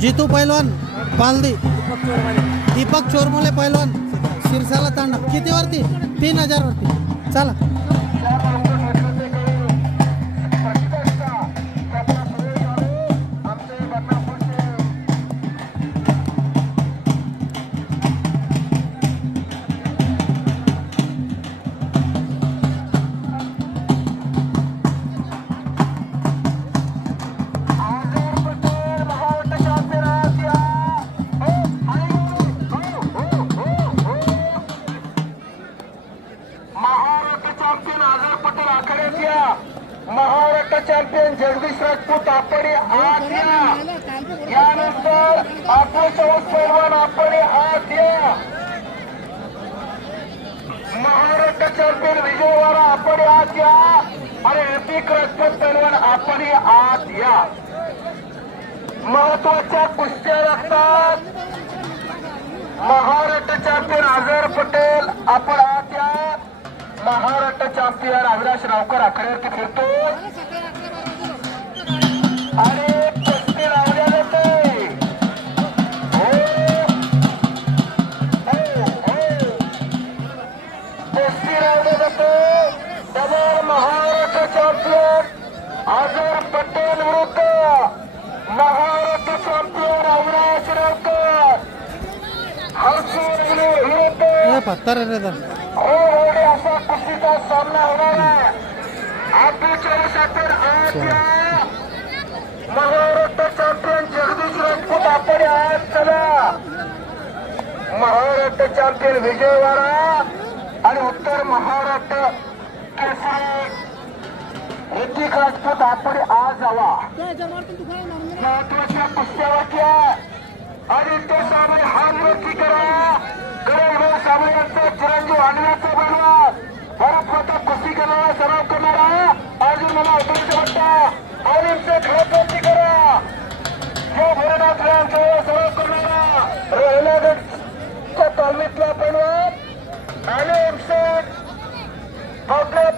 जितू पैलवान पालदी. दीपक चोरमले पैलवान शिरसाला तांडा किती वरती तीन हजार वरती चला. महाराष्ट्र चॅम्पियन पटेल आखाड्यात या महाराष्ट्र चॅम्पियन जगदीश राजपूत आपण आत या. यानंतर आपण चौस पैलवान आपण आत या. महाराष्ट्र चॅम्पियन विजयवाडा आपण आत या. आणि एपिक राजपूत पैलवान आपण आत या. महत्त्वाच्या कुस्त्या लागतात. महाराष्ट्र चॅम्पियन आझर पटेल आपण महाराष्ट्र अविनाश रावकर आकड्यावरती फिरतो आणि कुस्ती लावल्या जाते हो. हो, हो. कुस्ती लावल्या जाते डबल महाराष्ट्र चॅम्पियन आझर पटेल विरुद्ध महाराष्ट्र चॅम्पियन अविनाश रावकर. हर्षवर्धन विरुद्ध. ए असा कुस्तीचा सामना होणार आहे आपली आज महाराष्ट्र चॅम्पियन जगदीश राजपूत आपण आज चला. महाराष्ट्र चॅम्पियन विजयवाडा आणि उत्तर महाराष्ट्र केसरी ऋतिक राजपूत आपण आज जावा महत्त्वाच्या कुस्त्यावरच्या आणि ते सामने हा विरोधी करा. गरज सामने यांचा चिरंजीव आणण्याचा बनवा परत स्वतः कुस्ती करणारा सराव करणारा. अर्जुन मला उतरायचं वाटतं आलिमचे खरंपती करा. जो भरनाथ यांचा सराव करणारा रोहिलागडच्या तालमीतला पैलवान आलिम शेख आपल्या